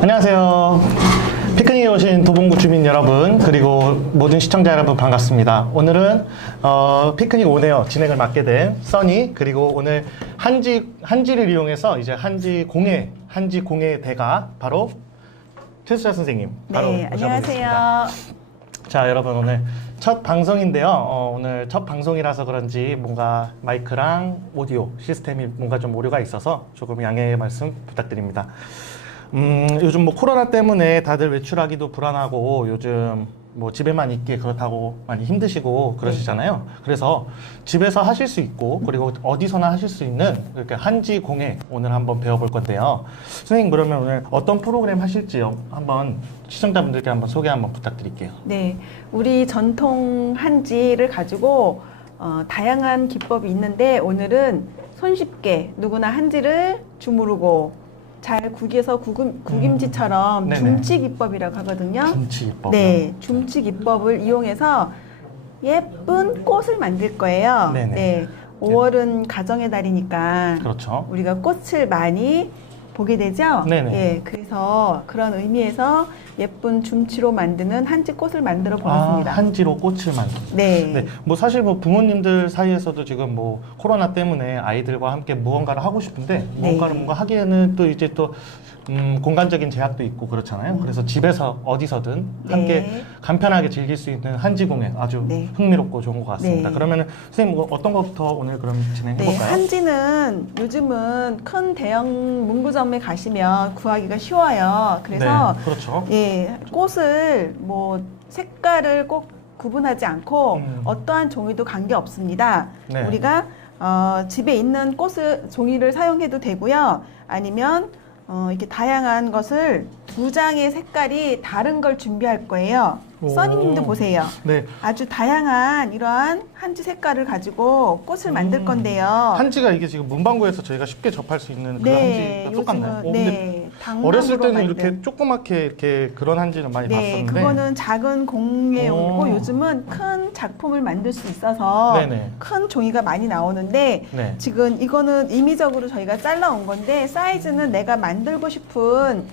안녕하세요. 피크닉에 오신 도봉구 주민 여러분, 그리고 모든 시청자 여러분 반갑습니다. 오늘은 피크닉 오네요 진행을 맡게 된 써니, 그리고 오늘 한지를 이용해서 이제 한지공예 대가 바로 최수자 선생님 바로 네, 모셔보겠습니다. 안녕하세요. 자, 여러분 오늘 첫 방송인데요. 오늘 첫 방송이라서 그런지 뭔가 마이크랑 오디오 시스템이 뭔가 좀 오류가 있어서 조금 양해의 말씀 부탁드립니다. 요즘 뭐 코로나 때문에 다들 외출하기도 불안하고 요즘 뭐 집에만 있기 그렇다고 많이 힘드시고 그러시잖아요. 그래서 집에서 하실 수 있고 그리고 어디서나 하실 수 있는 이렇게 한지 공예 오늘 한번 배워볼 건데요. 선생님, 그러면 오늘 어떤 프로그램 하실지요? 한번 시청자분들께 한번 소개 한번 부탁드릴게요. 네, 우리 전통 한지를 가지고 다양한 기법이 있는데 오늘은 손쉽게 누구나 한지를 주무르고 잘 구겨서 구김치처럼 네네. 줌치 기법이라고 하거든요. 김치 기법. 네, 줌치 기법을 이용해서 예쁜 꽃을 만들 거예요. 네네. 네, 5월은 가정의 달이니까 그렇죠. 우리가 꽃을 많이 보게 되죠. 네네. 예, 그래서 그런 의미에서 예쁜 줌치로 만드는 한지 꽃을 만들어 보겠습니다. 한지로 꽃을 만든다. 네. 네, 뭐 사실 뭐 부모님들 사이에서도 지금 뭐 코로나 때문에 아이들과 함께 무언가를 하고 싶은데 무언가를 뭔가 하기에는 또 이제 또 공간적인 제약도 있고 그렇잖아요. 그래서 집에서 어디서든 함께 네. 간편하게 즐길 수 있는 한지 공예 아주 네. 흥미롭고 좋은 것 같습니다. 네. 그러면은 선생님 뭐 어떤 것부터 오늘 그럼 진행해 네, 볼까요? 한지는 요즘은 큰 대형 문구점에 가시면 구하기가 쉬워요. 그래서 네, 그렇죠. 예, 꽃을 뭐 색깔을 꼭 구분하지 않고 어떠한 종이도 관계 없습니다. 네. 우리가 집에 있는 종이를 사용해도 되고요. 아니면 이렇게 다양한 것을 2장의 색깔이 다른 걸 준비할 거예요. 오. 써니님도 보세요. 네, 아주 다양한 이러한 한지 색깔을 가지고 꽃을 만들 건데요. 한지가 이게 지금 문방구에서 저희가 쉽게 접할 수 있는 그 한지가 똑같나요? 요즘은 네, 어렸을 때는 당나무로 이렇게 만든. 조그맣게 이렇게 그런 한지를 많이 네, 봤었는데. 그거는 작은 공예용이고 오. 요즘은 큰 작품을 만들 수 있어서 네네. 큰 종이가 많이 나오는데 네. 지금 이거는 임의적으로 저희가 잘라온 건데 사이즈는 내가 만들고 싶은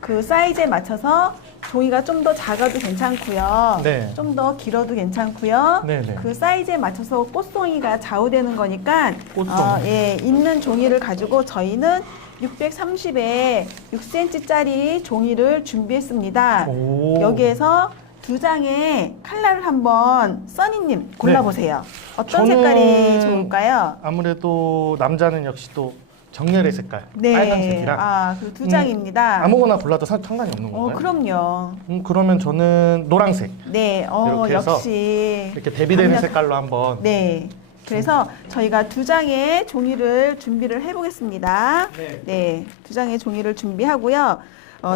그 사이즈에 맞춰서 종이가 좀 더 작아도 괜찮고요. 네. 좀 더 길어도 괜찮고요. 네네. 그 사이즈에 맞춰서 꽃송이가 좌우되는 거니까 꽃송이. 예, 있는 종이를 가지고 저희는 630에 6cm짜리 종이를 준비했습니다. 오. 여기에서 2장의 컬러를 한번 써니님 골라보세요. 어떤 저는 색깔이 좋을까요? 아무래도 남자는 역시 또 정열의 색깔, 네, 빨간색이랑 그 2장입니다. 아무거나 골라도 상관이 없는 건가요? 그럼요. 그러면 저는 노란색 네, 이렇게 해서 역시 이렇게 대비되는 강력- 색깔로 한번. 네. 그래서 저희가 2장의 종이를 준비를 해보겠습니다. 네. 네, 2장의 종이를 준비하고요.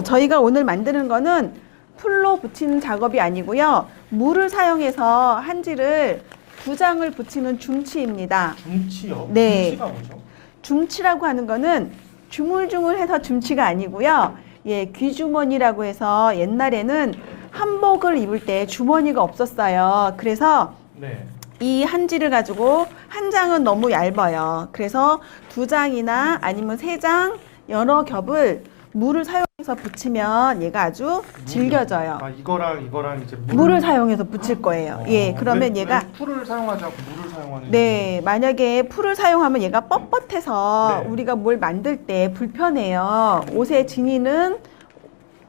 저희가 오늘 만드는 거는 풀로 붙이는 작업이 아니고요. 물을 사용해서 한지를 2장을 붙이는 줌치입니다. 줌치요? 네. 줌치가 뭐죠? 줌치라고 하는 거는 주물주물해서 줌치가 아니고요. 예, 귀주머니라고 해서 옛날에는 한복을 입을 때 주머니가 없었어요. 그래서 네. 이 한지를 가지고 한 장은 너무 얇아요. 그래서 2장이나 아니면 3장 여러 겹을 물을 사용해서 붙이면 얘가 아주 질겨져요. 이거랑 이제 물을 사용해서 붙일 거예요. 예, 그러면 얘가 풀을 사용하지 않고 물을 사용하는. 네, 만약에 풀을 사용하면 얘가 뻣뻣해서 네. 우리가 뭘 만들 때 불편해요. 옷에 지니는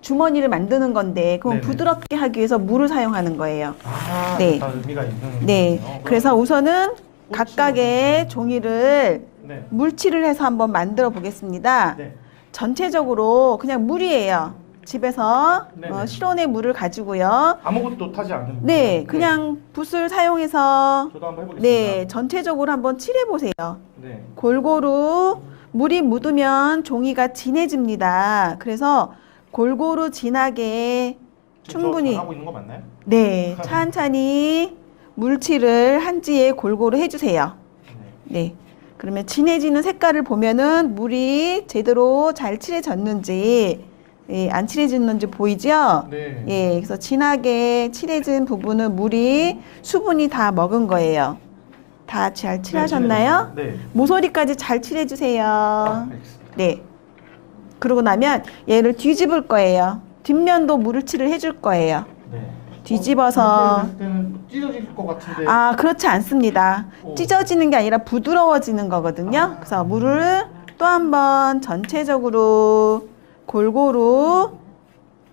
주머니를 만드는 건데 그건 네네. 부드럽게 하기 위해서 물을 사용하는 거예요. 아, 네. 다 의미가 있는. 네, 거군요. 그래서 우선은 각각의 종이를 네. 물칠을 해서 한번 만들어 보겠습니다. 네. 전체적으로 그냥 물이에요. 집에서 네네. 실온의 물을 가지고요. 아무것도 타지 않는. 네, 그냥 붓을 사용해서 저도 한번 해보겠습니다. 네, 전체적으로 한번 칠해 보세요. 네. 골고루 물이 묻으면 종이가 진해집니다. 그래서 골고루 진하게 지금 충분히 저 하고 있는 거 맞나요? 네, 찬찬히 물칠을 한지에 골고루 해주세요. 네. 네. 그러면 진해지는 색깔을 보면은 물이 제대로 잘 칠해졌는지, 예, 안 칠해졌는지 보이죠? 네. 예, 그래서 진하게 칠해진 부분은 물이 수분이 다 먹은 거예요. 다 잘 칠하셨나요? 네. 모서리까지 잘 칠해주세요. 알겠습니다. 네. 그러고 나면 얘를 뒤집을 거예요. 뒷면도 물칠을 해줄 거예요. 네. 뒤집어서. 이렇게 될 때는 찢어질 것 같은데. 아, 그렇지 않습니다. 오. 찢어지는 게 아니라 부드러워지는 거거든요. 그래서 물을 또 한 번 전체적으로 골고루.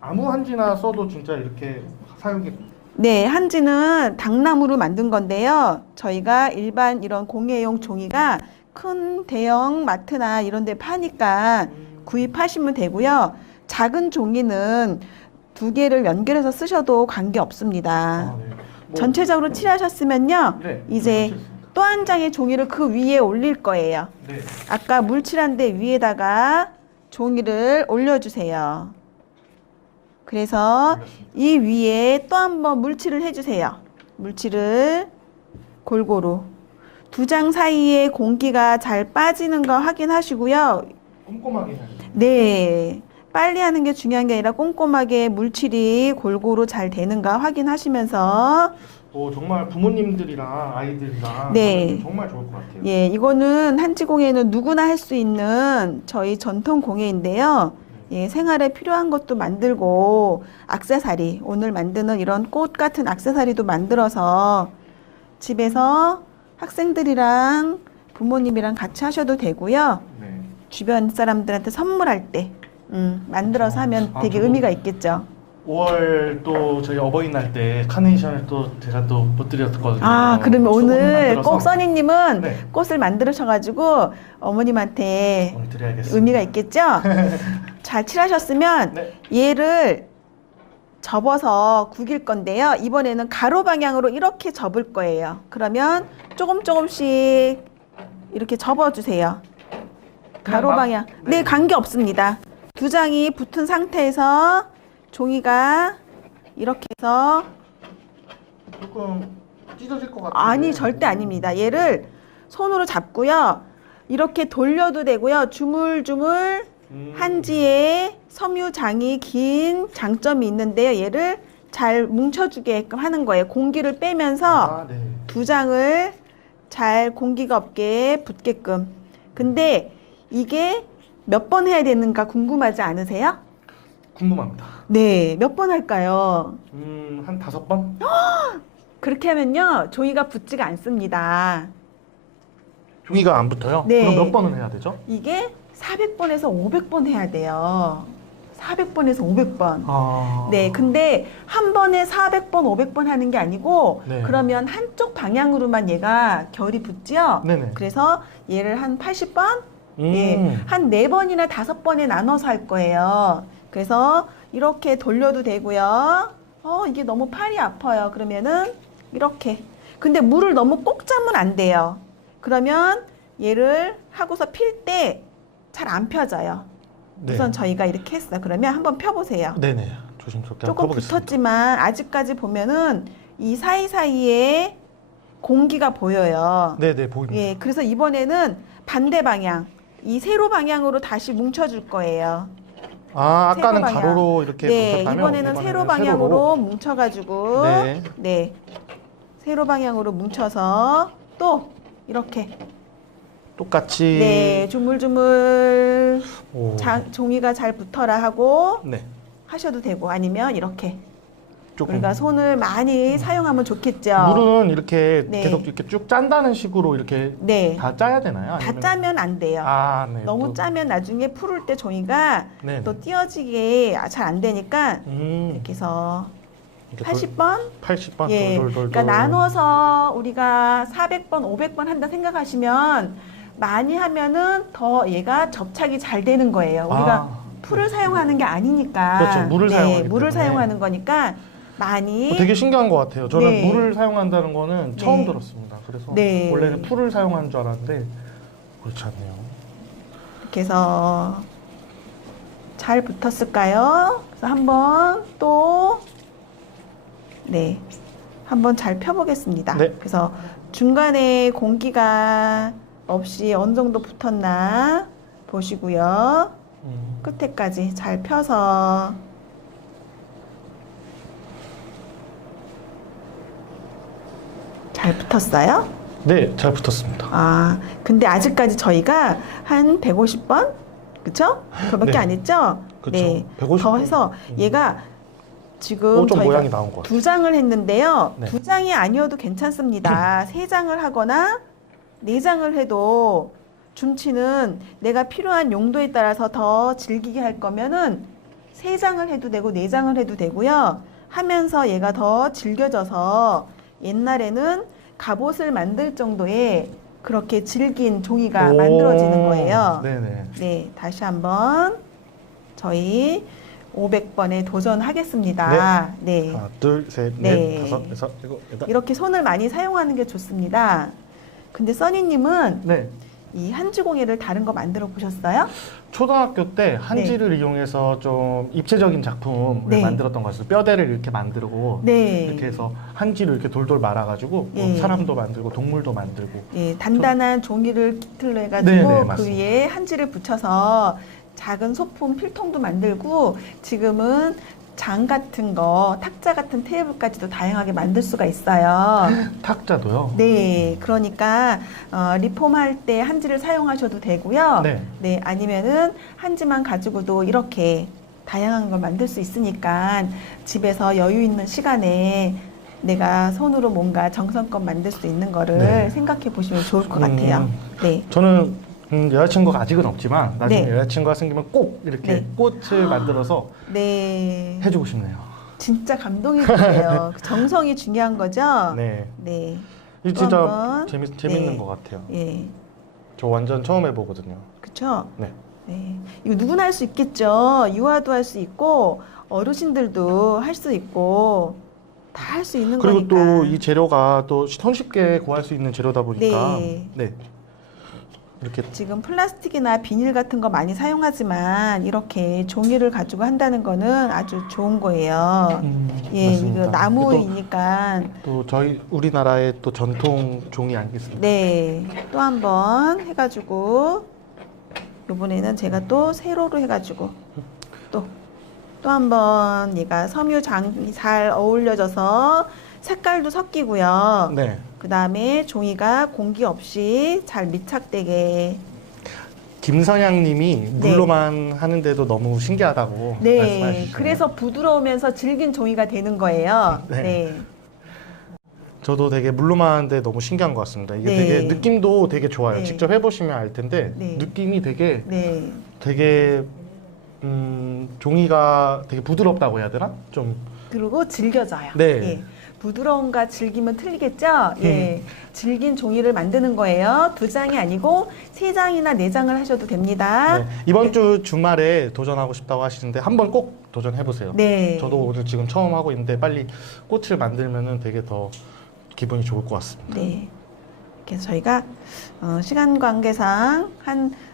아무 한지나 써도 진짜 이렇게 사용이. 네, 한지는 당나무로 만든 건데요. 저희가 일반 이런 공예용 종이가 큰 대형 마트나 이런 데 파니까 구입하시면 되고요. 작은 종이는 2개를 연결해서 쓰셔도 관계 없습니다. 아, 네. 전체적으로 칠하셨으면요. 네, 이제 또 한 장의 종이를 그 위에 올릴 거예요. 네. 아까 물칠한 데 위에다가 종이를 올려주세요. 그래서 이 위에 또 한 번 물칠을 해주세요. 물칠을 골고루. 2장 사이에 공기가 잘 빠지는 거 확인하시고요. 꼼꼼하게 해야죠. 네. 빨리 하는 게 중요한 게 아니라 꼼꼼하게 물칠이 골고루 잘 되는가 확인하시면서. 정말 부모님들이랑 아이들이랑 네. 하면 정말 좋을 것 같아요. 예, 이거는 한지공예는 누구나 할 수 있는 저희 전통 공예인데요. 예, 생활에 필요한 것도 만들고 액세서리, 오늘 만드는 이런 꽃 같은 액세서리도 만들어서 집에서 학생들이랑 부모님이랑 같이 하셔도 되고요. 네. 주변 사람들한테 선물할 때 만들어서 하면 되게 저도 의미가 있겠죠. 5월 또 저희 어버이날 때 카네이션을 또 제가 또 못 드렸거든요. 아, 그러면 조금 오늘 만들어서 꼭 써니님은 네. 꽃을 만드셔가지고 어머님한테 오늘 드려야겠습니다. 의미가 있겠죠? 잘 칠하셨으면 네. 얘를 접어서 구길 건데요. 이번에는 가로 방향으로 이렇게 접을 거예요. 그러면 조금씩 이렇게 접어주세요. 가로 막- 방향. 네. 네, 관계 없습니다. 2장이 붙은 상태에서 종이가 이렇게 해서 조금 찢어질 것 같아요. 아니, 절대 아닙니다. 얘를 손으로 잡고요. 이렇게 돌려도 되고요. 주물주물 한지에 섬유장이 긴 장점이 있는데요. 얘를 잘 뭉쳐주게끔 하는 거예요. 공기를 빼면서 아, 네. 2장을 잘 공기가 없게 붙게끔. 근데 이게 몇 번 해야 되는가 궁금하지 않으세요? 궁금합니다. 네, 몇 번 할까요? 한 5번? 그렇게 하면요, 종이가 붙지가 않습니다. 종이가 안 붙어요? 네. 그럼 몇 번을 해야 되죠? 이게 400번에서 500번 해야 돼요. 400번에서 500번. 아. 네, 근데 한 번에 400번, 500번 하는 게 아니고, 네. 그러면 한쪽 방향으로만 얘가 결이 붙죠? 네네. 그래서 얘를 한 80번? 음. 예, 한 4번이나 5번에 나눠서 할 거예요. 그래서 이렇게 돌려도 되고요. 이게 너무 팔이 아파요. 그러면은 이렇게. 근데 물을 너무 꼭 짜면 안 돼요. 그러면 얘를 하고서 필 때 잘 안 펴져요. 네. 우선 저희가 이렇게 했어요. 그러면 한번 펴보세요. 네네. 조심스럽게 한번 조금 펴보겠습니다. 붙었지만 아직까지 보면은 이 사이사이에 공기가 보여요. 네네, 보입니다. 예, 그래서 이번에는 반대 방향, 이 세로 방향으로 다시 뭉쳐줄 거예요. 아, 아까는 세로 방향. 가로로 이렇게 네, 뭉쳤다면 이번에는 세로 방향으로 뭉쳐가지고, 네. 네, 세로 방향으로 뭉쳐서 또 이렇게, 똑같이. 네, 주물주물 오. 종이가 잘 붙어라 하고 네. 하셔도 되고, 아니면 이렇게 조금. 우리가 손을 많이 사용하면 좋겠죠. 물은 이렇게 네. 계속 이렇게 쭉 짠다는 식으로 이렇게 네, 다 짜야 되나요? 다 아니면- 짜면 안 돼요. 아, 네. 너무 또- 짜면 나중에 풀을 때 종이가 네. 또 띄어지게 잘 안 되니까 이렇게 해서 이렇게 80번? 80번 예. 돌돌돌. 그러니까 나눠서 우리가 400번, 500번 한다 생각하시면 많이 하면은 더 얘가 접착이 잘 되는 거예요. 우리가 풀을 사용하는 게 아니니까. 그렇죠. 물을 사용하기 물을 때문에. 사용하는 거니까 많이 되게 신기한 것 같아요. 저는 네. 물을 사용한다는 거는 처음 네. 들었습니다. 그래서 네. 원래는 풀을 사용하는 줄 알았는데 그렇지 않네요. 이렇게 해서 잘 붙었을까요? 그래서 한번 또 네, 한번 잘 펴보겠습니다. 네. 그래서 중간에 공기가 없이 어느 정도 붙었나 보시고요. 끝에까지 잘 펴서 잘 붙었어요? 네, 잘 붙었습니다. 아, 근데 아직까지 저희가 한 150번 그쵸? 그거밖에 네. 안 했죠? 그쵸. 네. 150. 더 해서 얘가 지금 좀 저희가 모양이 나온 것 같아요. 2장을 했는데요. 네. 2장이 아니어도 괜찮습니다. 3장을 하거나 4장을 해도 줌치는 내가 필요한 용도에 따라서 더 즐기게 할 거면은 3장을 해도 되고 4장을 해도 되고요. 하면서 얘가 더 즐겨져서 옛날에는 갑옷을 만들 정도의 그렇게 질긴 종이가 만들어지는 거예요. 네네. 네, 다시 한번 저희 500번에 도전하겠습니다. 네. 하나, 둘, 셋, 네. 넷, 다섯, 여섯, 일곱, 여덟. 이렇게 손을 많이 사용하는 게 좋습니다. 근데 써니님은 네. 이 한지공예를 다른 거 만들어 보셨어요? 초등학교 때 한지를 이용해서 좀 입체적인 작품을 네. 만들었던 것 같아요. 뼈대를 이렇게 만들고 네. 이렇게 해서 한지를 이렇게 돌돌 말아가지고 뭐 예. 사람도 만들고 동물도 만들고. 예, 단단한 종이를 기틀로 네, 해가지고 네, 그 맞습니다. 위에 한지를 붙여서 작은 소품 필통도 만들고 지금은 장 같은 거, 탁자 같은 테이블까지도 다양하게 만들 수가 있어요. 탁자도요. 네, 그러니까 리폼할 때 한지를 사용하셔도 되고요. 네. 네, 아니면은 한지만 가지고도 이렇게 다양한 걸 만들 수 있으니까 집에서 여유 있는 시간에 내가 손으로 뭔가 정성껏 만들 수 있는 거를 네. 생각해 보시면 좋을 것 같아요. 네. 저는 여자친구가 아직은 없지만 나중에 네. 여자친구가 생기면 꼭 이렇게 네. 꽃을 만들어서 네. 해주고 싶네요. 진짜 감동이 드네요. 정성이 중요한 거죠? 네. 네. 이 또 진짜 한번. 재밌는 네. 것 같아요. 예. 저 완전 처음 해보거든요. 그쵸? 네. 네. 이거 누구나 할 수 있겠죠. 유아도 할 수 있고, 어르신들도 할 수 있고, 다 할 수 있는 그리고 거니까. 또 이 재료가 또 손쉽게 구할 수 있는 재료다 보니까 네. 네. 이렇게 지금 플라스틱이나 비닐 같은 거 많이 사용하지만, 이렇게 종이를 가지고 한다는 거는 아주 좋은 거예요. 예, 맞습니다. 이거 나무이니까. 또 저희 우리나라의 또 전통 종이 아니겠습니까? 네. 또 한 번 해가지고, 요번에는 제가 또 세로로 해가지고, 또 한 번 얘가 섬유장이 잘 어울려져서 색깔도 섞이고요. 네. 그 다음에 종이가 공기 없이 잘 밀착되게. 김선양님이 물로만 하는데도 너무 신기하다고 네. 말씀하시죠. 그래서 부드러우면서 질긴 종이가 되는 거예요. 네. 네. 저도 되게 물로만 하는데 너무 신기한 것 같습니다. 이게 네. 되게 느낌도 되게 좋아요. 네. 직접 해보시면 알 텐데 네. 느낌이 되게 네. 종이가 되게 부드럽다고 해야 되나? 좀 그리고 질겨져요. 네. 예. 부드러움과 질김은 틀리겠죠? 예. 질긴 종이를 만드는 거예요. 2장이 아니고 3장이나 4장을 하셔도 됩니다. 네. 이번 주 주말에 도전하고 싶다고 하시는데 한번 꼭 도전해 보세요. 네. 저도 오늘 지금 처음 하고 있는데 빨리 꽃을 만들면은 되게 더 기분이 좋을 것 같습니다. 네. 그래서 저희가 시간 관계상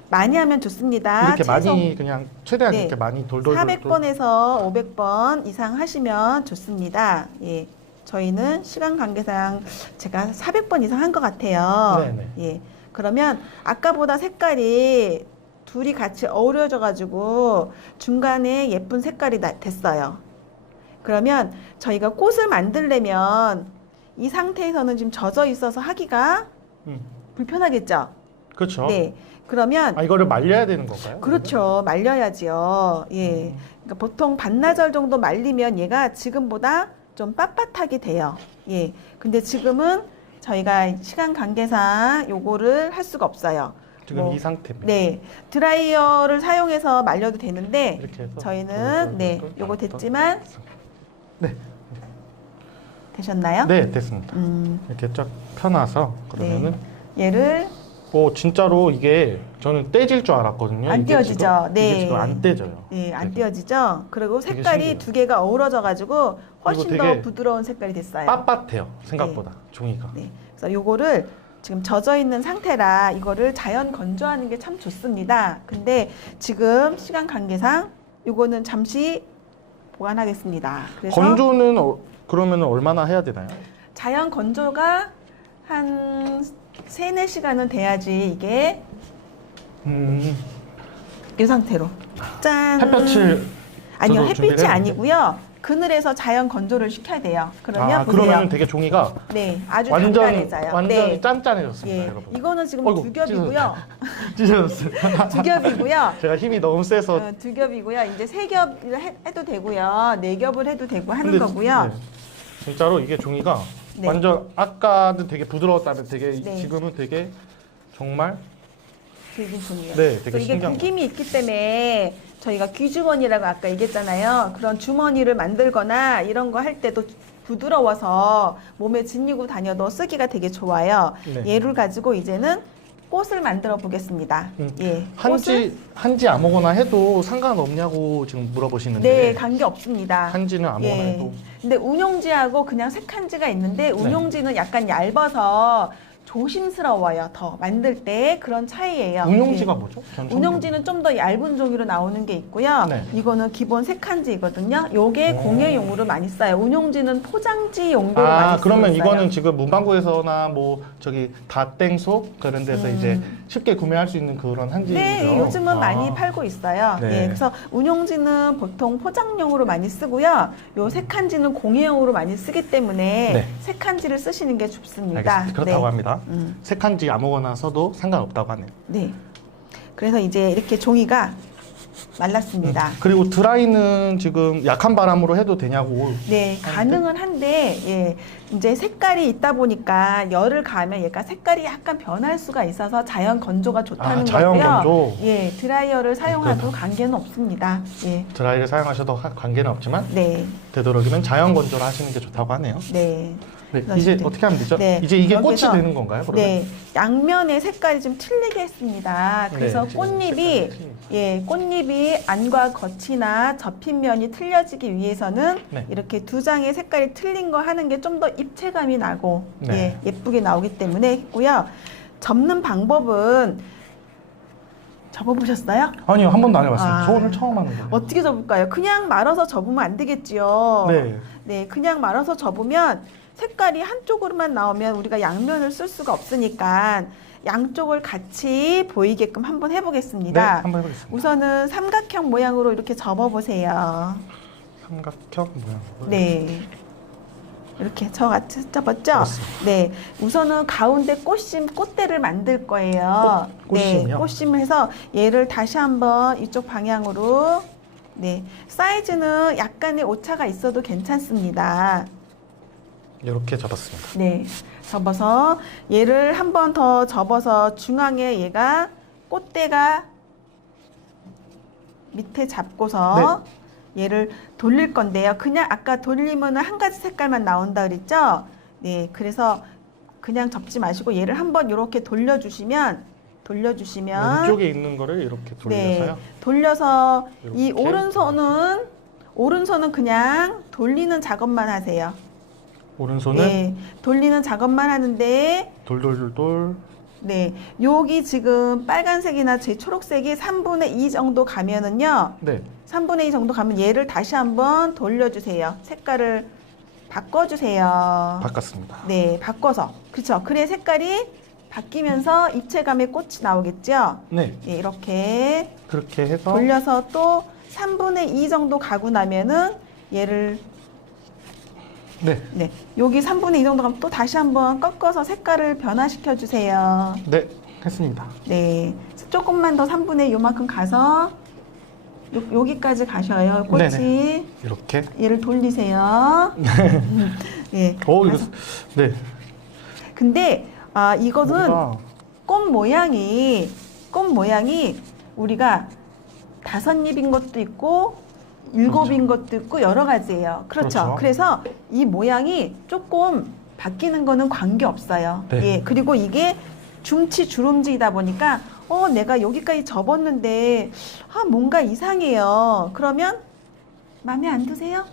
많이 하면 좋습니다. 이렇게 최소 많이 그냥 최대한 네. 이렇게 많이 돌돌 400번에서 500번 이상 하시면 좋습니다. 예. 저희는 시간 관계상 제가 400번 이상 한 것 같아요. 네네. 예. 그러면 아까보다 색깔이 둘이 같이 어우러져 가지고 중간에 예쁜 색깔이 됐어요. 그러면 저희가 꽃을 만들려면 이 상태에서는 지금 젖어 있어서 하기가 음. 불편하겠죠? 그렇죠. 네. 그러면 아 이거를 말려야 되는 건가요? 그렇죠. 말려야지요. 예. 그러니까 보통 반나절 정도 말리면 얘가 지금보다 좀 빳빳하게 돼요. 예. 근데 지금은 저희가 시간 관계상 요거를 할 수가 없어요. 지금 뭐, 이 상태입니다. 네. 드라이어를 사용해서 말려도 되는데 이렇게 해서 저희는 네, 요거 됐지만 네, 되셨나요? 네 됐습니다. 음, 이렇게 쫙 펴놔서 그러면은 얘를 진짜로 이게 저는 떼질 줄 알았거든요. 안 이게 떼어지죠? 지금, 네. 이게 지금 안 떼져요. 네, 안 되게 떼어지죠? 그리고 되게 색깔이 신기해요. 두 개가 어우러져 가지고 훨씬 그리고 더 되게 부드러운 색깔이 됐어요. 빳빳해요. 생각보다 종이가. 네. 그래서 요거를 지금 젖어 있는 상태라 이거를 자연 건조하는 게 참 좋습니다. 근데 지금 시간 관계상 요거는 잠시 보관하겠습니다. 그래서 건조는 그러면 얼마나 해야 되나요? 자연 건조가 한 3-4시간은 돼야지 이게 이 상태로 짠. 햇볕을 아니요, 저도 햇빛이 준비를 아니고요. 그늘에서 자연 건조를 시켜야 돼요. 그러면 보세요. 그러면 되게 종이가 네, 아주 완전히 단단해져요. 완전히 네. 짠짠해졌습니다, 예, 여러분. 이거는 지금 어이구, 두 겹이고요. 찢어졌어요. 두 겹이고요. 제가 힘이 너무 세서. 두 겹이고요. 이제 세 겹을 해도 되고요. 네 겹을 해도 되고 하는 근데 거고요. 네. 진짜로 이게 종이가 네. 완전 아까는 되게 부드러웠다면 되게 네. 지금은 되게 정말 되게 좋네요. 네, 되게 또 이게 신기한 구김이 있기 때문에 저희가 귀주머니라고 아까 얘기했잖아요. 그런 주머니를 만들거나 이런 거 할 때도 부드러워서 몸에 지니고 다녀도 쓰기가 되게 좋아요. 네. 얘를 가지고 이제는 꽃을 만들어 보겠습니다. 예, 꽃을 한지 아무거나 해도 상관없냐고 지금 물어보시는데 네, 관계 없습니다. 한지는 아무거나 예. 해도 근데 운용지하고 그냥 색한지가 있는데 운용지는 약간 얇아서 조심스러워요. 더 만들 때 그런 차이예요. 운용지가 예. 뭐죠? 전 처음 운용지는 좀 더 얇은 종이로 나오는 게 있고요. 네. 이거는 기본 색한지거든요. 요게 오. 공예용으로 많이 써요. 운용지는 포장지 용도로 많이 쓰고 그러면 있어요. 이거는 지금 문방구에서나 뭐 저기 다땡속 그런 데서 이제 쉽게 구매할 수 있는 그런 한지죠. 네, 요즘은 많이 팔고 있어요. 네. 예, 그래서 운용지는 보통 포장용으로 많이 쓰고요. 요 색한지는 공예용으로 많이 쓰기 때문에 네. 색한지를 쓰시는 게 좋습니다. 알겠습니다. 그렇다고 네. 합니다. 음. 색한지 아무거나 써도 상관없다고 하네요. 네. 그래서 이제 이렇게 종이가 말랐습니다. 그리고 드라이는 지금 약한 바람으로 해도 되냐고. 네, 가능은 한데, 예, 이제 색깔이 있다 보니까 열을 가하면 얘가 색깔이 약간 변할 수가 있어서 자연 건조가 좋다는 자연 거고요. 건조. 예, 드라이어를 사용해도 관계는 없습니다. 예, 드라이를 사용하셔도 관계는 없지만 네, 되도록이면 자연 건조를 하시는 게 좋다고 하네요. 네. 네, 그래서 이제 이제- 어떻게 하면 되죠? 네, 이제 이게 꽃이 여기서- 되는 건가요? 그러면? 네, 양면의 색깔이 좀 틀리게 했습니다. 그래서 네, 지금 꽃잎이 색깔이 틀리니까. 예, 꽃잎이 안과 겉이나 접힌 면이 틀려지기 위해서는 네. 이렇게 두 장의 색깔이 틀린 거 하는 게 좀 더 입체감이 나고 네. 예, 예쁘게 나오기 때문에 했고요. 접는 방법은 접어보셨어요? 아니요, 한 번도 안 해봤어요. 아. 저 오늘 처음 하는 거예요. 어떻게 접을까요? 그냥 말아서 접으면 안 되겠지요. 네. 네, 그냥 말아서 접으면 색깔이 한쪽으로만 나오면 우리가 양면을 쓸 수가 없으니까 양쪽을 같이 보이게끔 한번 네, 해보겠습니다. 한번 해보겠습니다. 우선은 삼각형 모양으로 이렇게 접어보세요. 삼각형 모양으로. 네. 이렇게 저같이 접었죠? 접었어요. 네. 우선은 가운데 꽃대를 만들 거예요. 꽃심이요? 네. 꽃심을 해서 얘를 다시 한번 이쪽 방향으로 네. 사이즈는 약간의 오차가 있어도 괜찮습니다. 이렇게 접었습니다. 네. 접어서 얘를 한 번 더 접어서 중앙에 얘가 꽃대가 밑에 잡고서 얘를 돌릴 건데요. 그냥 아까 돌리면 한 가지 색깔만 나온다 그랬죠? 네. 그래서 그냥 접지 마시고 얘를 한번 이렇게 돌려주시면 왼쪽에 있는 거를 이렇게 돌려서요. 네. 돌려서 이 이렇게. 오른손은 그냥 돌리는 작업만 하세요. 오른손은 네. 돌리는 작업만 하는데 돌돌돌돌. 네, 여기 지금 빨간색이나 제 초록색이 3분의 2 정도 가면은요. 네. 3분의 2 정도 가면 얘를 다시 한번 돌려주세요. 색깔을 바꿔주세요. 바꿨습니다. 네, 바꿔서. 그렇죠. 그래 색깔이 바뀌면서 입체감의 꽃이 나오겠죠. 네. 예, 이렇게 그렇게 해서 돌려서 또 3분의 2 정도 가고 나면은 얘를 네, 여기 3분의 2 정도 가면 또 다시 한번 꺾어서 색깔을 변화시켜 주세요. 네, 했습니다. 네, 조금만 더 3분의 요만큼 가서 여기까지 가셔요. 꽃이 네네. 이렇게. 얘를 돌리세요. 예. 이거 네. 근데 이것은 뭔가 꽃 모양이 우리가 5잎인 것도 있고 7인 것도 있고 여러 가지예요. 그렇죠. 그렇죠. 그래서 이 모양이 조금 바뀌는 거는 관계 없어요. 네. 예. 그리고 이게 중치 주름지이다 보니까 내가 여기까지 접었는데 뭔가 이상해요. 그러면 마음에 안 드세요?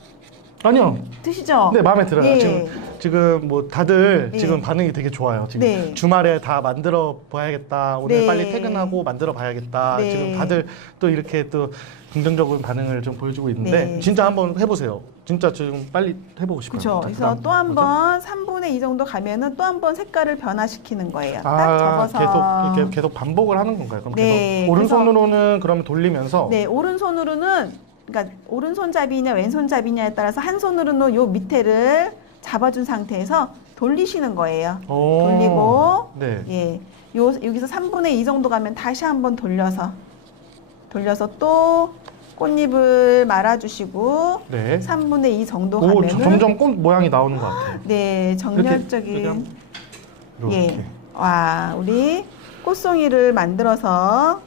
아니요. 드시죠? 네, 마음에 들어요. 예. 지금 뭐 다들 네. 지금 반응이 되게 좋아요. 지금 네. 주말에 다 만들어 봐야겠다. 오늘 네. 빨리 퇴근하고 만들어 봐야겠다. 네. 지금 다들 또 이렇게 또 긍정적인 반응을 좀 보여주고 있는데 네. 진짜 한번 해보세요. 진짜 지금 빨리 해보고 싶어요. 그렇죠. 그래서 또 한 번 3분의 2 정도 가면은 또 한 번 색깔을 변화시키는 거예요. 딱 접어서. 계속 반복을 하는 건가요? 그럼 네, 계속 오른손으로는 그러면 돌리면서 네, 오른손으로는 그러니까 오른손잡이냐 왼손잡이냐에 따라서 한 손으로는 요 밑에를 잡아준 상태에서 돌리시는 거예요. 오. 돌리고 네. 예, 여기서 3분의 2 정도 가면 다시 한번 돌려서 또 꽃잎을 말아주시고 네. 3분의 2 정도 오, 가면은 점점 꽃 모양이 나오는 것 같아요. 네, 정렬적인 이렇게. 예, 와 우리 꽃송이를 만들어서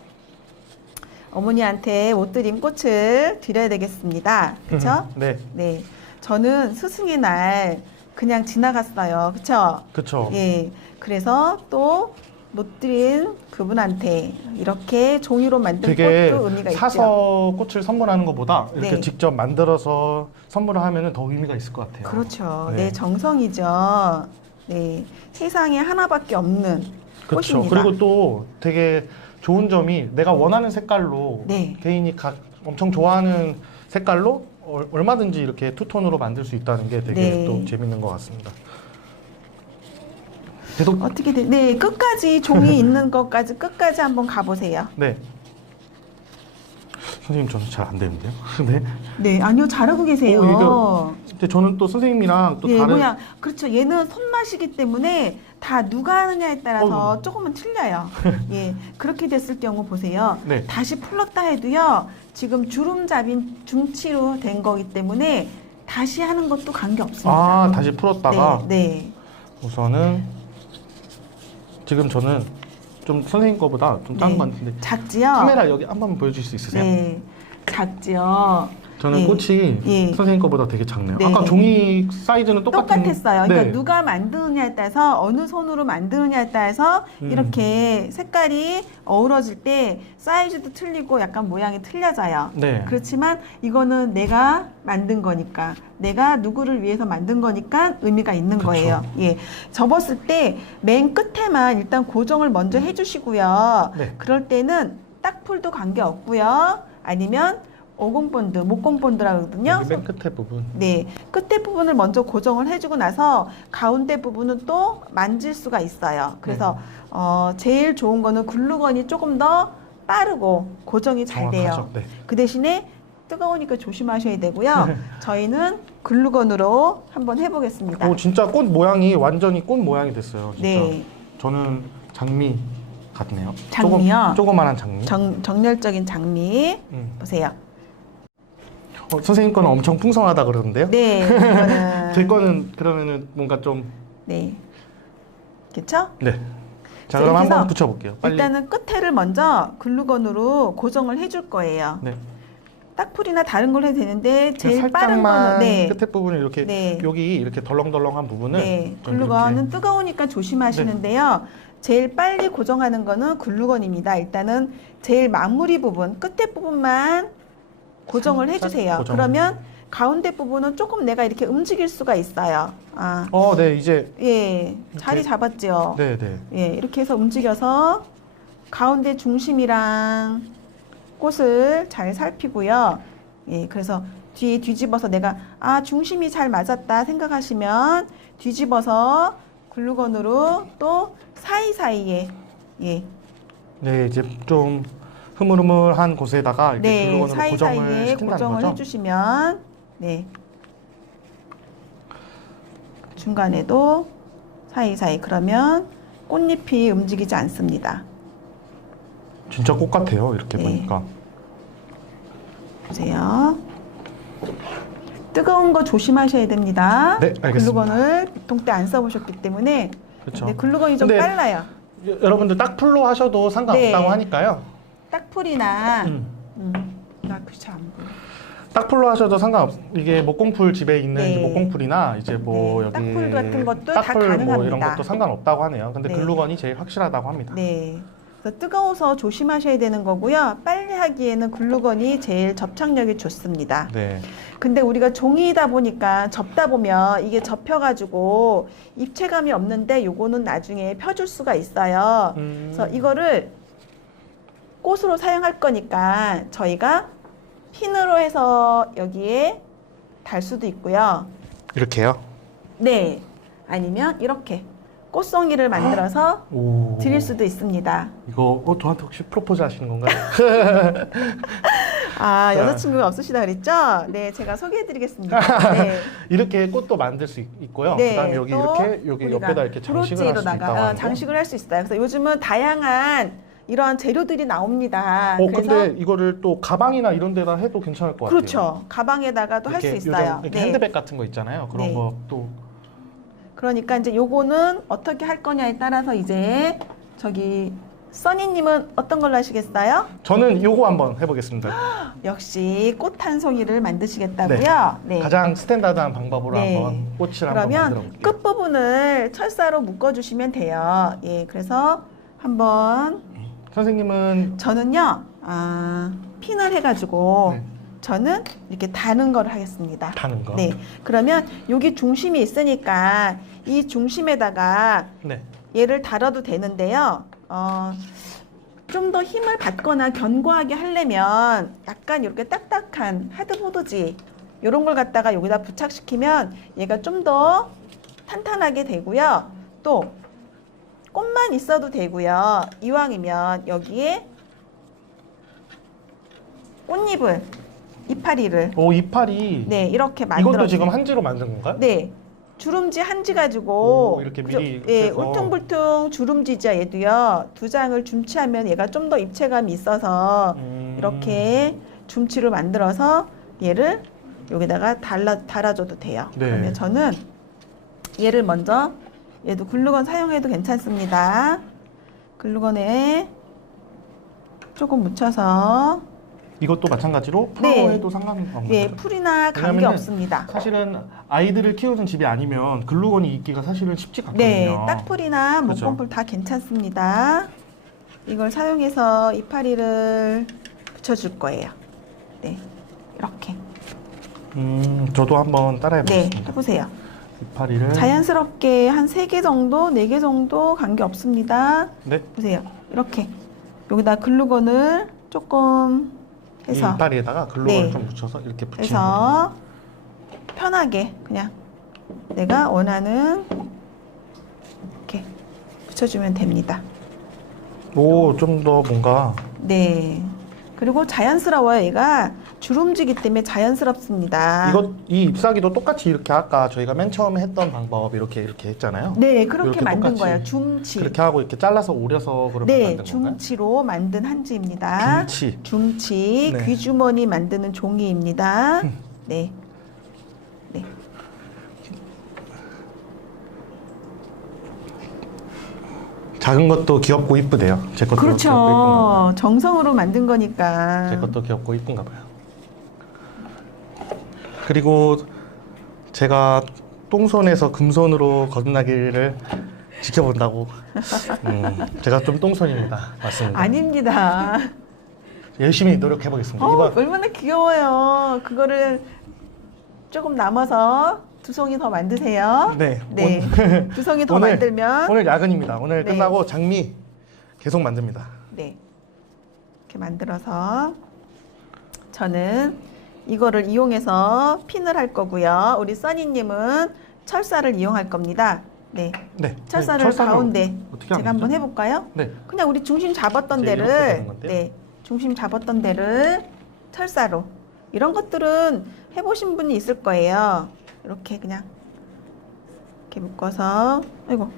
어머니한테 못 드린 꽃을 드려야 되겠습니다. 그렇죠? 네. 네, 저는 스승의 날 그냥 지나갔어요. 그렇죠? 그렇죠. 예, 그래서 또 못 드린 그분한테 이렇게 종이로 만든 되게 꽃도 의미가 있죠. 사서 꽃을 선물하는 것보다 이렇게 네. 직접 만들어서 선물을 하면 더 의미가 있을 것 같아요. 그렇죠. 네. 네, 정성이죠. 네, 세상에 하나밖에 없는 그렇죠. 꽃입니다. 그리고 또 되게 좋은 점이 내가 원하는 색깔로 네. 개인이 엄청 좋아하는 색깔로 얼마든지 이렇게 투톤으로 만들 수 있다는 게 되게 네. 또 재밌는 것 같습니다. 계속 어떻게 돼? 네, 끝까지 종이 있는 것까지 끝까지 한번 가보세요. 네. 선생님 저는 잘 안 되는데요. 네. 네, 아니요, 잘하고 계세요. 오, 이거 근데 저는 또 선생님이랑 또 예, 다른 모양. 그렇죠. 얘는 손맛이기 때문에 다 누가 하느냐에 따라서 조금은 틀려요. 예, 그렇게 됐을 경우 보세요. 네. 다시 풀렀다 해도요. 지금 주름잡인 중치로 된 거기 때문에 다시 하는 것도 관계 없습니다. 아 다시 풀었다가 네, 네. 우선은 지금 저는 좀 선생님 거보다 좀 작은 네. 것 같은데 작지요? 카메라 여기 한번 보여줄 수 있으세요? 네, 작지요. 저는 예. 꽃이 예. 선생님 거보다 되게 작네요. 네. 아까 종이 사이즈는 똑같았어요. 그러니까 네. 누가 만드느냐에 따라서 어느 손으로 만드느냐에 따라서 이렇게 색깔이 어우러질 때 사이즈도 틀리고 약간 모양이 틀려져요. 네. 그렇지만 이거는 내가 만든 거니까 내가 누구를 위해서 만든 거니까 의미가 있는 그쵸. 거예요. 예. 접었을 때 맨 끝에만 일단 고정을 먼저 해주시고요. 네. 그럴 때는 딱풀도 관계 없고요. 아니면 오공본드, 목공본드라고 하거든요. 여기 맨 끝에 부분. 네, 끝에 부분을 먼저 고정을 해주고 나서 가운데 부분은 또 만질 수가 있어요. 그래서 제일 좋은 거는 글루건이 조금 더 빠르고 고정이 잘 돼요. 정확하죠. 네. 그 대신에 뜨거우니까 조심하셔야 되고요. 저희는 글루건으로 한번 해보겠습니다. 오 진짜 꽃 모양이 완전히 꽃 모양이 됐어요. 진짜. 네, 저는 장미 같네요. 장미요? 조그만한 장미. 정렬적인 장미 보세요. 선생님 거는 엄청 풍성하다 그러는데요. 네, 이거는 제 거는 그러면은 뭔가 좀 네, 그렇죠? 네. 자 자, 그럼 이렇게 한번 해서 붙여볼게요. 빨리. 일단은 끝에를 먼저 글루건으로 고정을 해줄 거예요. 네. 딱풀이나 다른 걸 해도 되는데 제일 빠른 살짝만 거는 네, 끝에 부분을 이렇게 네. 여기 이렇게 덜렁덜렁한 부분을 네, 좀 글루건은 이렇게. 뜨거우니까 조심하시는데요. 제일 빨리 고정하는 거는 글루건입니다. 일단은 제일 마무리 부분, 끝에 부분만 고정을 살짝 해주세요. 고정을. 그러면 가운데 부분은 조금 내가 이렇게 움직일 수가 있어요. 아, 네 이제 예, 자리 이렇게. 잡았죠. 네 네. 예, 이렇게 해서 움직여서 가운데 중심이랑 꽃을 잘 살피고요. 예, 그래서 뒤에 뒤집어서 내가 중심이 잘 맞았다 생각하시면 뒤집어서 글루건으로 또 사이사이에 예, 네 이제 좀 흐물흐물한 곳에다가 이렇게 네, 글루건으로 고정을 사이사이에 시킨다는 고정을 거죠. 해주시면 네, 중간에도 사이사이 그러면 꽃잎이 움직이지 않습니다. 진짜 꽃 같아요. 이렇게 네. 보니까. 보세요. 뜨거운 거 조심하셔야 됩니다. 네, 알겠습니다. 글루건을 보통 때 안 써보셨기 때문에. 그렇죠. 근데 글루건이 좀 근데 빨라요. 여러분들 딱풀로 하셔도 상관없다고 네. 하니까요. 딱풀이나 나 글씨 잘안 보여. 딱풀로 하셔도 이게 목공풀 집에 있는 네. 이제 목공풀이나 이제 뭐 네, 여기 딱풀 같은 것도 다 딱풀 뭐 이런 가능합니다. 것도 상관없다고 하네요. 근데 네. 글루건이 제일 확실하다고 합니다. 네. 그래서 뜨거워서 조심하셔야 되는 거고요. 빨리 하기에는 글루건이 제일 접착력이 좋습니다. 네. 근데 우리가 종이다 보니까 접다 보면 이게 접혀가지고 입체감이 없는데 요거는 나중에 펴줄 수가 있어요. 그래서 이거를 꽃으로 사용할 거니까 저희가 핀으로 해서 여기에 달 수도 있고요. 이렇게요. 네. 아니면 이렇게 꽃송이를 만들어서 오. 드릴 수도 있습니다. 이거 저한테 혹시 프로포즈 하시는 건가요? 아, 자. 여자친구가 없으시다 그랬죠? 네, 제가 소개해드리겠습니다. 네. 이렇게 꽃도 만들 수 있고요. 네, 그다음에 여기 또 이렇게 여기 우리가 옆에다 이렇게 장식을 할 수 브로치로다가 있다고 하는데. 장식을 할 수 있어요. 그래서 요즘은 다양한 이런 재료들이 나옵니다. 그래서 근데 이거를 또 가방이나 이런 데다 해도 괜찮을 것 같아요. 그렇죠. 가방에다가도 할 수 이렇게 있어요. 요즘 이렇게 핸드백 같은 거 있잖아요. 그런 네. 거 또 그러니까 이제 요거는 어떻게 할 거냐에 따라서 이제 저기 써니님은 어떤 걸로 하시겠어요? 저는 요거 한번 해보겠습니다. 역시 꽃 한 송이를 만드시겠다고요? 네. 가장 스탠다드한 방법으로 네. 한번 꽃을 한번 만들어 그러면 볼게요. 끝부분을 철사로 묶어주시면 돼요. 예, 그래서 한번 선생님은 저는요, 핀을 해가지고 네. 저는 이렇게 다는 걸 하겠습니다. 다는 거. 네, 그러면 여기 중심이 있으니까 이 중심에다가 네. 얘를 달아도 되는데요. 좀 더 힘을 받거나 견고하게 하려면 약간 이렇게 딱딱한 하드보드지 이런 걸 갖다가 여기다 부착시키면 얘가 좀 더 탄탄하게 되고요. 또 꽃만 있어도 되고요. 이왕이면 여기에 꽃잎을 이파리를 오, 이파리. 네 이렇게 만들어 이것도 지금 한지로 만든 건가요? 네 주름지 한지 가지고 오, 이렇게 그죠? 미리 예 그래서. 울퉁불퉁 주름지죠. 얘도요 2장을 줌치하면 얘가 좀 더 입체감이 있어서 이렇게 줌치로 만들어서 얘를 여기다가 달아줘도 돼요. 네. 그러면 저는 얘를 먼저 얘도 글루건 사용해도 괜찮습니다. 글루건에 조금 묻혀서 이것도 마찬가지로 네. 플로어에도 상관이 없는 예 거죠? 풀이나 관계 왜냐면은 없습니다. 사실은 아이들을 키우는 집이 아니면 글루건이 있기가 사실은 쉽지가 않거든요. 네, 딱풀이나 그렇죠. 목공풀 다 괜찮습니다. 이걸 사용해서 이파리를 붙여줄 거예요. 네, 이렇게. 저도 한번 따라해 네, 보겠습니다. 해보세요. 이파리를 자연스럽게 한 3개 정도, 4개 정도 관계 없습니다. 네. 보세요. 이렇게. 여기다 글루건을 조금 이 해서 이파리에다가 글루건을 네. 좀 묻혀서 이렇게 붙이는 거죠. 해서 편하게 그냥 내가 원하는 이렇게 붙여주면 됩니다. 오, 좀 더 뭔가 네. 그리고 자연스러워요. 얘가 주름지기 때문에 자연스럽습니다. 이 잎사귀도 똑같이 이렇게 아까 저희가 맨 처음에 했던 방법 이렇게 했잖아요. 네, 그렇게 이렇게 만든 똑같이 거예요. 줌치. 그렇게 하고 이렇게 잘라서 오려서 그렇게 네, 만든 건가요? 줌치로 만든 한지입니다. 줌치. 줌치, 네. 귀주머니 만드는 종이입니다. 네. 네. 작은 것도 귀엽고 이쁘대요. 제 것도 귀엽고 이쁜가 봐요. 그렇죠. 정성으로 만든 거니까. 제 것도 귀엽고 이쁜가 봐요. 그리고 제가 똥손에서 금손으로 거듭나기를 지켜본다고. 제가 좀 똥손입니다. 맞습니다. 아닙니다. 열심히 노력해 보겠습니다. 이번 얼마나 귀여워요. 그거를 조금 남아서 2송이 더 만드세요. 네. 네. 2송이 더 오늘- 만들면 오늘 야근입니다. 오늘 네. 끝나고 장미 계속 만듭니다. 네. 이렇게 만들어서 저는 이거를 이용해서 핀을 할 거고요. 우리 써니님은 철사를 이용할 겁니다. 네. 네. 철사를 철사는 가운데 어떻게 하는 제가 한번 거죠? 해볼까요? 네. 그냥 우리 중심 잡았던 이제 이렇게 데를 되는 건데요? 네. 중심 잡았던 데를 철사로 이런 것들은 해보신 분이 있을 거예요. 이렇게 그냥 이렇게 묶어서 아이고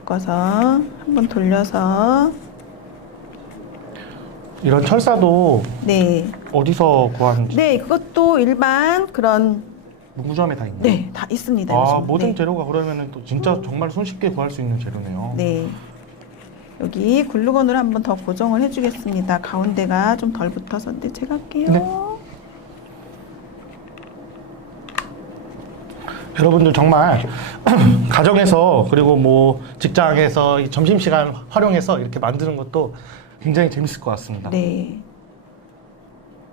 묶어서 한번 돌려서 이런 철사도 네. 어디서 구하는지 네, 그것도 일반 그런 문구점에 다 있나요? 네, 다 있습니다. 아, 요즘. 모든 네. 재료가 그러면은 또 진짜 정말 손쉽게 구할 수 있는 재료네요. 네. 여기 글루건을 한번 더 고정을 해주겠습니다. 가운데가 좀 덜 붙어서 근데 제가 할게요. 네. 여러분들 정말 가정에서 그리고 뭐 직장에서 이 점심시간 활용해서 이렇게 만드는 것도 굉장히 재밌을 것 같습니다. 네.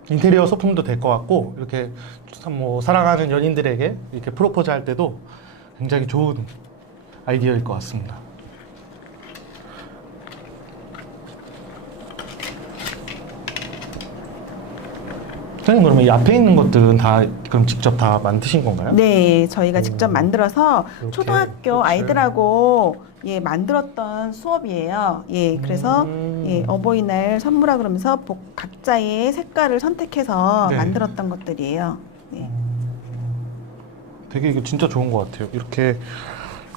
인테리어 소품도 될 것 같고 이렇게 참 뭐 사랑하는 연인들에게 이렇게 프로포즈 할 때도 굉장히 좋은 아이디어일 것 같습니다. 선생님 그러면 이 앞에 있는 것들은 다 그럼 직접 다 만드신 건가요? 네, 저희가 오. 직접 만들어서 이렇게 초등학교 꽃을. 아이들하고 예, 만들었던 수업이에요. 예, 그래서 예, 어버이날 선물하 그러면서 각자의 색깔을 선택해서 네. 만들었던 것들이에요. 네. 되게 이거 진짜 좋은 것 같아요. 이렇게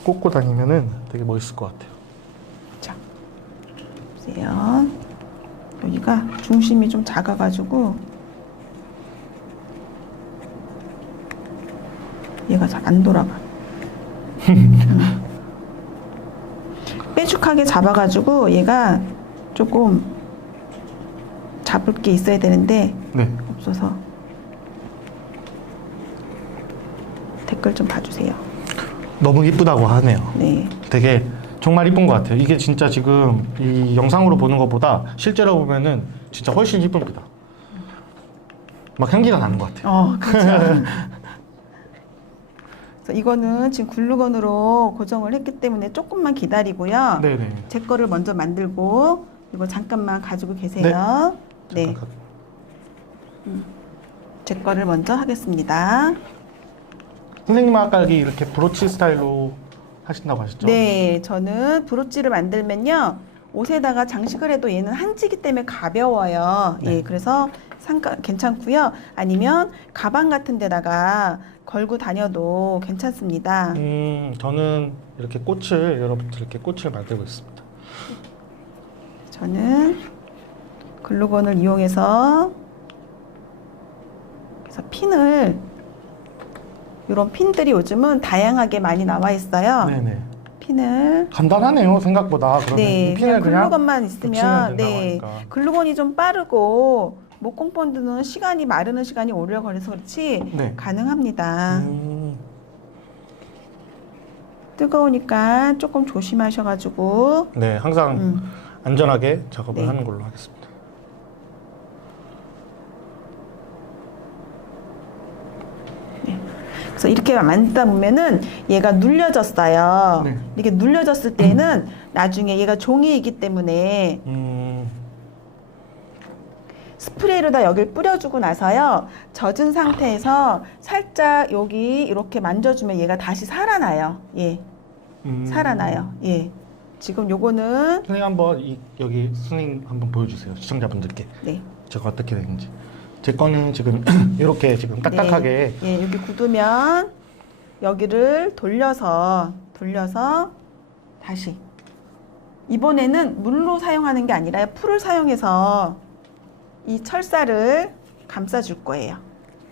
꽂고 다니면은 되게 멋있을 것 같아요. 자, 보세요. 여기가 중심이 좀 작아가지고 얘가 잘 안 돌아가. 빼죽하게 잡아가지고 얘가 조금 잡을 게 있어야 되는데 네. 없어서 댓글 좀 봐주세요. 너무 이쁘다고 하네요. 네. 되게 정말 이쁜 것 같아요. 이게 진짜 지금 이 영상으로 보는 것보다 실제로 보면은 진짜 훨씬 이쁩니다. 막 향기가 나는 것 같아요. 그렇죠. 그래서 이거는 지금 글루건으로 고정을 했기 때문에 조금만 기다리고요. 네네. 제 거를 먼저 만들고 이거 잠깐만 가지고 계세요. 네. 잠깐 제 거를 먼저 하겠습니다. 선생님 아까 이렇게 브로치 스타일로 하신다고 하셨죠? 네, 저는 브로치를 만들면요. 옷에다가 장식을 해도 얘는 한지기 때문에 가벼워요. 네. 예, 그래서 괜찮고요. 아니면 가방 같은 데다가 걸고 다녀도 괜찮습니다. 저는 이렇게 꽃을 여러분들 이렇게 꽃을 만들고 있습니다. 저는 글루건을 이용해서 그래서 핀을 이런 핀들이 요즘은 다양하게 많이 나와 있어요. 네네. 핀을 간단하네요 생각보다. 그러면 네, 이 핀을 그냥 글루건만 붙이면 있으면 된다고 네, 하니까. 글루건이 좀 빠르고 목공 본드는 시간이 마르는 시간이 오래 걸려서 그렇지 네. 가능합니다. 뜨거우니까 조금 조심하셔가지고 네, 항상 안전하게 작업을 네. 하는 걸로 하겠습니다. 그래서 이렇게 만들다 보면은 얘가 눌려졌어요. 네. 이렇게 눌려졌을 때는 나중에 얘가 종이이기 때문에 스프레이로 다 여기를 뿌려주고 나서요. 젖은 상태에서 살짝 여기 이렇게 만져주면 얘가 다시 살아나요. 예, 살아나요. 예. 지금 요거는 선생님 한번 여기 선생님 한번 보여주세요. 시청자분들께 네. 제가 어떻게 되는지. 제 거는 지금 이렇게 지금 딱딱하게 네. 예, 여기 굳으면 여기를 돌려서 다시 이번에는 물로 사용하는 게 아니라 풀을 사용해서 이 철사를 감싸줄 거예요.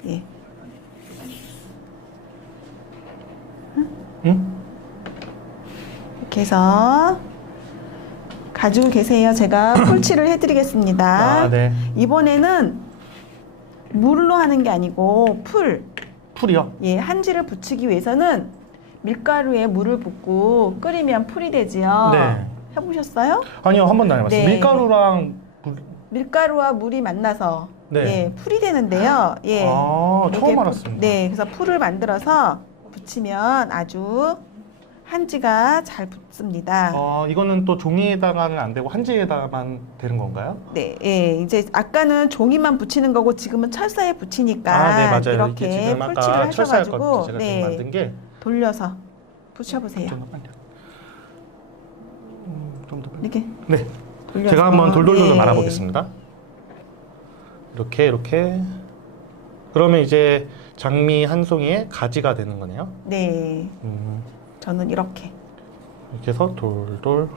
예. 응? 이렇게 해서 가지고 계세요. 제가 풀칠을 해드리겠습니다. 아, 네. 이번에는 물로 하는 게 아니고 풀이요? 예, 한지를 붙이기 위해서는 밀가루에 물을 붓고 끓이면 풀이 되지요. 네. 해보셨어요? 아니요, 한 번도 안 해봤어요. 네. 밀가루랑 밀가루와 물이 만나서 네. 예, 풀이 되는데요. 예. 아, 처음 이게 알았습니다. 네, 그래서 풀을 만들어서 붙이면 아주 한지가 잘 붙습니다. 이거는 또 종이에다가는 안 되고 한지에다만 되는 건가요? 네, 예, 이제 아까는 종이만 붙이는 거고 지금은 철사에 붙이니까 네, 맞아요. 이게 이렇게 지금 풀칠을 아까 철사였거든요. 하셔가지고 제가 네, 지금 만든 게 돌려서 붙여보세요. 잠깐만요. 좀 더. 이렇게 네. 돌려서 제가 한번 돌돌돌 네. 말아보겠습니다. 이렇게. 그러면 이제 장미 한 송이에 가지가 되는 거네요. 네, 저는 이렇게 이렇게 해서 돌돌.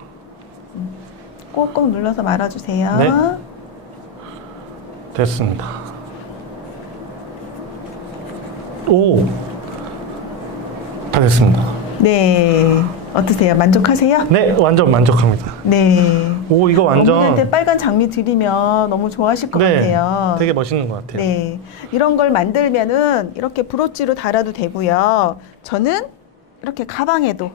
꼭꼭 눌러서 말아주세요. 네. 됐습니다. 오! 다 됐습니다. 네, 어떠세요? 만족하세요? 네, 완전 만족합니다. 네. 오, 이거 완전. 어머니한테 빨간 장미 드리면 너무 좋아하실 것 네, 같아요. 되게 멋있는 것 같아요. 네, 이런 걸 만들면은 이렇게 브로치로 달아도 되고요. 저는 이렇게 가방에도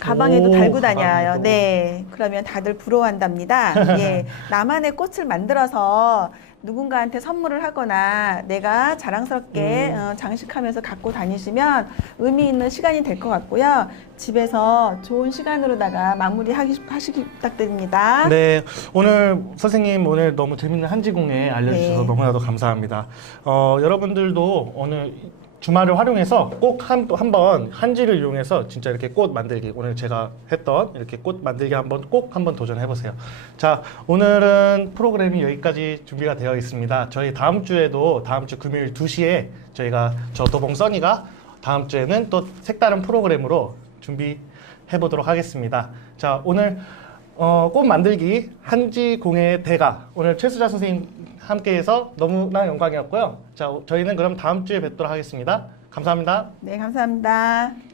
오, 달고 다녀요. 가방에도. 네, 그러면 다들 부러워한답니다. 예, 나만의 꽃을 만들어서 누군가한테 선물을 하거나 내가 자랑스럽게 장식하면서 갖고 다니시면 의미 있는 시간이 될 것 같고요. 집에서 좋은 시간으로다가 마무리하시기 부탁드립니다. 네, 오늘 선생님 오늘 너무 재밌는 한지공예 알려주셔서 네. 너무나도 감사합니다. 여러분들도 오늘 주말을 활용해서 꼭 한번 한지를 이용해서 진짜 이렇게 꽃 만들기, 오늘 제가 했던 이렇게 꽃 만들기 꼭 한번 도전해 보세요. 자, 오늘은 프로그램이 여기까지 준비가 되어 있습니다. 저희 다음 주에도 다음 주 금요일 2시에 저희가 저 도봉 써니가 다음 주에는 또 색다른 프로그램으로 준비해 보도록 하겠습니다. 자, 오늘 꽃 만들기 한지공예 대가, 오늘 최수자 선생님 함께해서 너무나 영광이었고요. 자, 저희는 그럼 다음 주에 뵙도록 하겠습니다. 감사합니다. 네, 감사합니다.